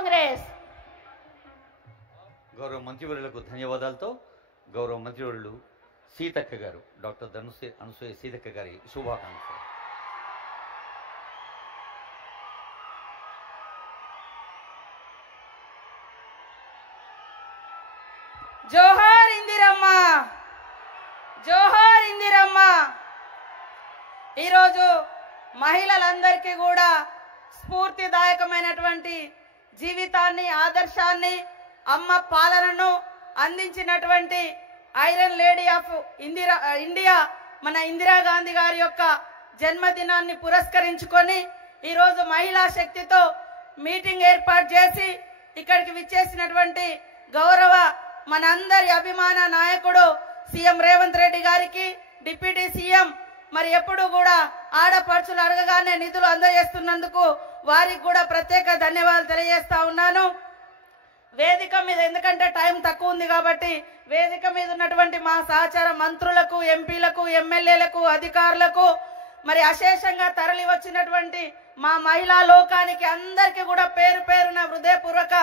కాంగ్రెస్. గౌరవ మంత్రివర్యులకు ధన్యవాదాలతో గౌరవ మంత్రివర్యులు సీతక్క గారు, డాక్టర్ అనసూయ సీతక్క గారి శుభాకాంక్షలు. జోహార్ ఇందిరమ్మ, జోహార్ ఇందిరమ్మ. ఈరోజు మహిళలందరికీ కూడా స్ఫూర్తిదాయకమైనటువంటి జీవితాన్ని, ఆదర్శాన్ని, అమ్మ పాలనను అందించినటువంటి ఐరన్ లేడీ ఆఫ్ ఇండియా మన ఇందిరాగాంధీ గారి యొక్క జన్మదినాన్ని పురస్కరించుకొని ఈరోజు మహిళా శక్తితో మీటింగ్ ఏర్పాటు చేసి ఇక్కడికి విచ్చేసినటువంటి గౌరవ మనందరి అభిమాన నాయకుడు సీఎం రేవంత్ రెడ్డి గారికి, డిప్యూటీ సీఎం మరి ఎప్పుడు కూడా ఆడపడుచులు అడగగానే నిధులు అందజేస్తున్నందుకు వారికి కూడా ప్రత్యేక ధన్యవాదాలు తెలియజేస్తా ఉన్నాను. వేదిక మీద, ఎందుకంటే టైం తక్కువ ఉంది కాబట్టి, వేదిక మీద ఉన్నటువంటి మా సహచార మంత్రులకు, ఎంపీలకు, ఎమ్మెల్యేలకు, అధికారులకు, మరి అశేషంగా తరలి వచ్చినటువంటి మా మహిళా లోకానికి అందరికీ కూడా పేరు పేరున హృదయపూర్వక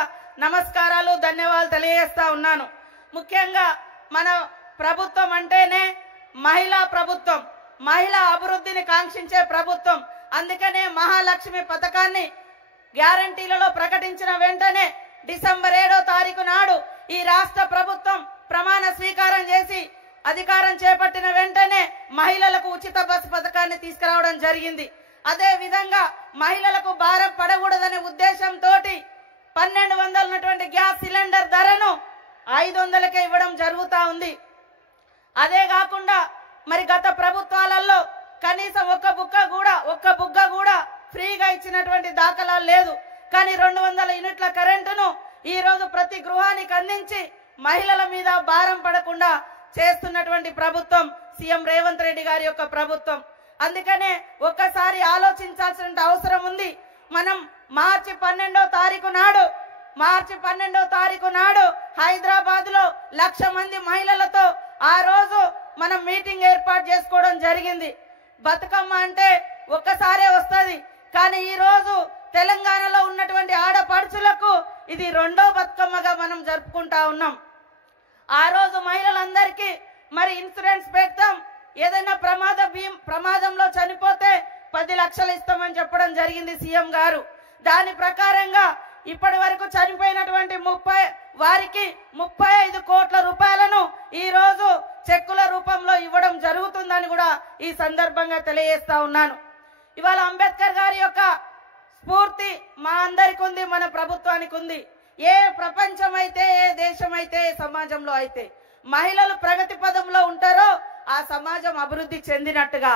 నమస్కారాలు, ధన్యవాదాలు తెలియజేస్తా ఉన్నాను. ముఖ్యంగా మన ప్రభుత్వం అంటేనే మహిళా ప్రభుత్వం, మహిళా అభివృద్ధిని కాంక్షించే ప్రభుత్వం. అందుకనే మహాలక్ష్మి పథకాన్ని గ్యారంటీలలో ప్రకటించిన వెంటనే డిసెంబర్ 7వ తారీఖు నాడు ఈ రాష్ట్ర ప్రభుత్వం ప్రమాణ స్వీకారం చేసి అధికారం చేపట్టిన వెంటనే మహిళలకు ఉచిత బస్సు పథకాన్ని తీసుకురావడం జరిగింది. అదే విధంగా మహిళలకు భారం పడకూడదనే ఉద్దేశంతో 1200 ఉన్నటువంటి గ్యాస్ సిలిండర్ ధరను 500కే ఇవ్వడం జరుగుతా ఉంది. అదే కాకుండా మరి గత ప్రభుత్వాలలో కనీసం ఒక్క బుగ్గ కూడా ఫ్రీగా ఇచ్చినటువంటి దాఖలాలు లేదు. కానీ 200 యూనిట్ల కరెంటును ఈ రోజు ప్రతి గృహానికి అందించి మహిళల మీద భారం పడకుండా చేస్తున్నటువంటి ప్రభుత్వం సీఎం రేవంత్ రెడ్డి గారి యొక్క ప్రభుత్వం. అందుకనే ఒక్కసారి ఆలోచించాల్సిన అవసరం ఉంది. మనం మార్చి 12వ తారీఖు నాడు హైదరాబాద్ లో 1,00,000 మంది మహిళలతో ఆ రోజు మనం మీటింగ్ ఏర్పాటు చేసుకోవడం జరిగింది. బతుకమ్మ అంటే ఒక్కసారే వస్తుంది, కానీ ఈ రోజు తెలంగాణలో ఉన్నటువంటి ఆడపడుచులకు ఇది 2వ బతుకమ్మగా మనం జరుపుకుంటా ఉన్నాం. ఆ రోజు మహిళలందరికీ మరి ఇన్సూరెన్స్ పెడతాం, ఏదైనా ప్రమాదంలో చనిపోతే 10 లక్షలు ఇస్తామని చెప్పడం జరిగింది సీఎం గారు. దాని ప్రకారంగా ఇప్పటి వరకు చనిపోయినటువంటి వారికి 35 కోట్ల రూపాయలను ఈ రోజు చెక్కుల రూపంలో ఇవ్వడం జరుగుతుందని కూడా ఈ సందర్భంగా తెలియజేస్తా ఉన్నాను. ఇవాళ అంబేద్కర్ గారి యొక్క స్ఫూర్తి మా అందరికి ఉంది, మన ప్రభుత్వానికి ఉంది. ఏ ప్రపంచం అయితే, ఏ దేశం అయితే, ఏ సమాజంలో అయితే మహిళలు ప్రగతి పదంలో ఉంటారో ఆ సమాజం అభివృద్ధి చెందినట్టుగా,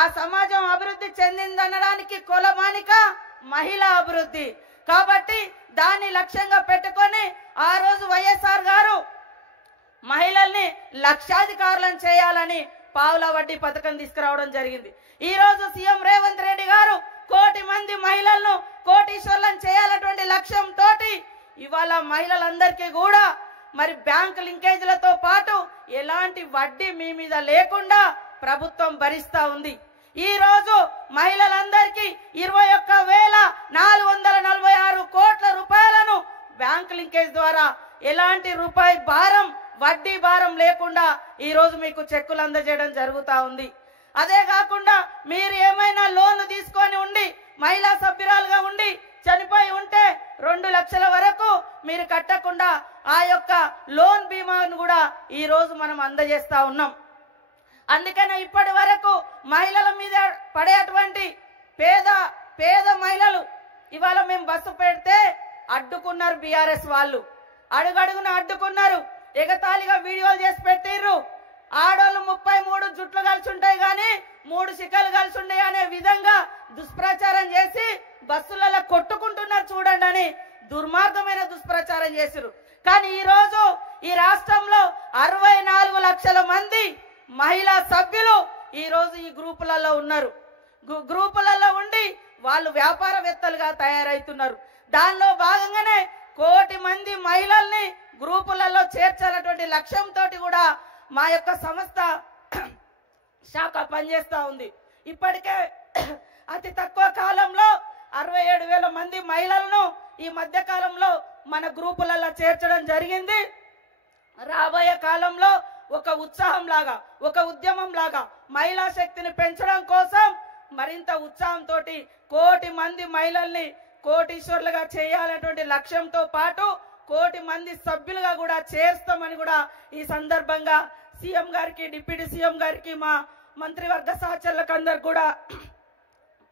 ఆ సమాజం అభివృద్ధి చెందిందనడానికి కొలమానిక మహిళా అభివృద్ధి. కాబట్టి దాన్ని లక్ష్యంగా పెట్టుకొని ఆ రోజు వైఎస్ఆర్ గారు మహిళల్ని లక్షాధికారులను చేయాలని పావుల వడ్డీ పథకం తీసుకురావడం జరిగింది. ఈ రోజు సీఎం రేవంత్ రెడ్డి గారు 1 కోటి మంది మహిళలను కోటీశ్వర్లను చేయాలటువంటి లక్ష్యంతో ఇవాళ మహిళలందరికీ కూడా మరి బ్యాంకు లింకేజీలతో పాటు ఎలాంటి వడ్డీ మీ మీద లేకుండా ప్రభుత్వం భరిస్తా ఉంది. ఈ రోజు మహిళలందరికీ 21,446 కోట్ల రూపాయలను బ్యాంకు లింకేజ్ ద్వారా ఎలాంటి రూపాయి భారం, వడ్డీ భారం లేకుండా ఈ రోజు మీకు చెక్కులు అందజేయడం జరుగుతా ఉంది. అదే కాకుండా మీరు ఏమైనా లోన్ తీసుకొని ఉండి మహిళా సభ్యురాలుగా ఉండి చనిపోయి ఉంటే 2 లక్షల వరకు మీరు కట్టకుండా ఆ యొక్క లోన్ బీమాను కూడా ఈ రోజు మనం అందజేస్తా ఉన్నాం. అందుకనే ఇప్పటి వరకు మహిళల మీద పడేటువంటి పేద మహిళలు ఇవాళ మేము బస్సు పెడితే అడ్డుకున్నారు. బీఆర్ఎస్ వాళ్ళు అడుగడుగున అడ్డుకున్నారు, ఎగతాళిగా వీడియోలు చేసి పెట్టిర్రు. ఆడోళ్ళు 33 జుట్లు కలిసి ఉంటాయి కానీ 3 శిఖలు కలిసి ఉండే అనే విధంగా దుష్ప్రచారం చేసి బస్సులలో కొట్టుకుంటున్నారు చూడండి అని దుర్మార్గమైన దుష్ప్రచారం చేసిరు. కానీ ఈ రోజు ఈ రాష్ట్రంలో 64 లక్షల మంది మహిళా సభ్యులు ఈ రోజు ఈ గ్రూపులలో ఉన్నారు. గ్రూపులలో ఉండి వాళ్ళు వ్యాపారవేత్తలుగా తయారవుతున్నారు. దానిలో భాగంగానే 1 కోటి మంది మహిళల్ని గ్రూపులలో చేర్చాలన్నటువంటి లక్ష్యంతో కూడా మా యొక్క సంస్థ శాఖ పనిచేస్తా ఉంది. ఇప్పటికే అతి తక్కువ కాలంలో 67,000 మంది మహిళలను ఈ మధ్య కాలంలో మన గ్రూపులలో చేర్చడం జరిగింది. రాబోయే కాలంలో ఒక ఉత్సాహం లాగా, ఒక ఉద్యమం లాగా మహిళా శక్తిని పెంచడం కోసం మరింత ఉత్సాహంతో 1 కోటి మంది మహిళల్ని కోటీశ్వర్లుగా చేయాలనేటువంటి లక్ష్యంతో పాటు 1 కోటి మంది సభ్యులుగా కూడా చేర్స్తామని కూడా ఈ సందర్భంగా సీఎం గారికి, డిప్యూటీ సీఎం గారికి, మా మంత్రివర్గ సహచరులకు అందరికి కూడా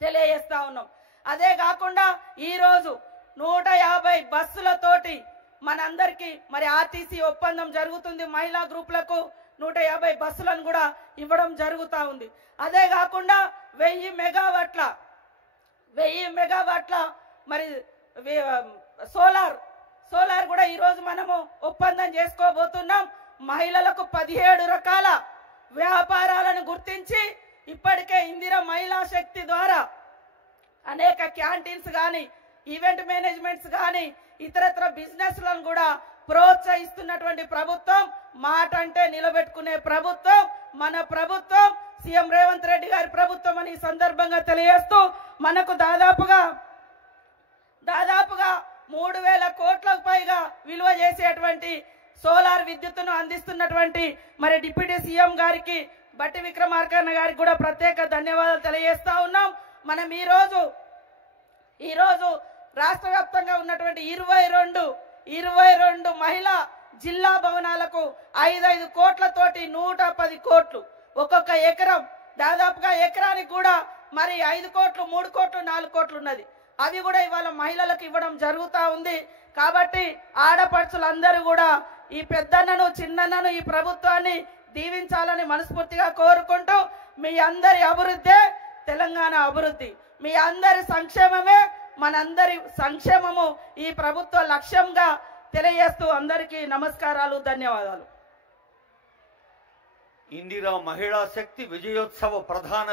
తెలియజేస్తా ఉన్నాం. అదే కాకుండా ఈ రోజు 150 బస్సులతోటి మనందరికీ మరి ఆర్టీసీ ఒప్పందం జరుగుతుంది. మహిళా గ్రూపులకు 150 బస్సులను కూడా ఇవ్వడం జరుగుతా ఉంది. అదే కాకుండా 1000 మెగావాట్ల మరి సోలార్ కూడా ఈ రోజు మనము ఒప్పందం చేసుకోబోతున్నాం. మహిళలకు 17 రకాల వ్యాపారాలను గుర్తించి ఇప్పటికే ఇందిరా మహిళా శక్తి ద్వారా అనేక క్యాంటీన్స్ గాని, ఈవెంట్ మేనేజ్మెంట్స్ గాని, ఇతరత్ర బిజినెస్లను కూడా ప్రోత్సహిస్తున్నటువంటి ప్రభుత్వం, మాట అంటే నిలబెట్టుకునే ప్రభుత్వం మన ప్రభుత్వం, సీఎం రేవంత్ రెడ్డి గారి ప్రభుత్వం అని ఈ సందర్భంగా తెలియజేస్తూ మనకు దాదాపుగా 3000 కోట్లకు పైగా విలువ చేసేటువంటి సోలార్ విద్యుత్తును అందిస్తున్నటువంటి మరి డిప్యూటీ సీఎం గారికి, బట్టి విక్రమార్కన్న గారికి కూడా ప్రత్యేక ధన్యవాదాలు తెలియజేస్తా ఉన్నాం. మనం ఈ రోజు రాష్ట్ర వ్యాప్తంగా ఉన్నటువంటి 22 మహిళా జిల్లా భవనాలకు 5 కోట్లతోటి 110 కోట్లు, ఒక్కొక్క ఎకరం దాదాపుగా ఎకరానికి కూడా మరి 5 కోట్లు, 3 కోట్లు, 4 కోట్లు ఉన్నది. అవి కూడా ఇవాళ మహిళలకు ఇవ్వడం జరుగుతా ఉంది. కాబట్టి ఆడపడుచులందరూ కూడా ఈ పెద్దన్నను, చిన్నన్నను, ఈ ప్రభుత్వాన్ని దీవించాలని మనస్ఫూర్తిగా కోరుకుంటూ, మీ అందరి అభివృద్ధే తెలంగాణ అభివృద్ధి, మీ అందరి సంక్షేమమే మనందరి సంక్షేమము ఈ ప్రభుత్వ లక్ష్యంగా తెలియజేస్తూ అందరికీ నమస్కారాలు, ధన్యవాదాలు. ఇందిరా మహిళా శక్తి విజయోత్సవ ప్రధాన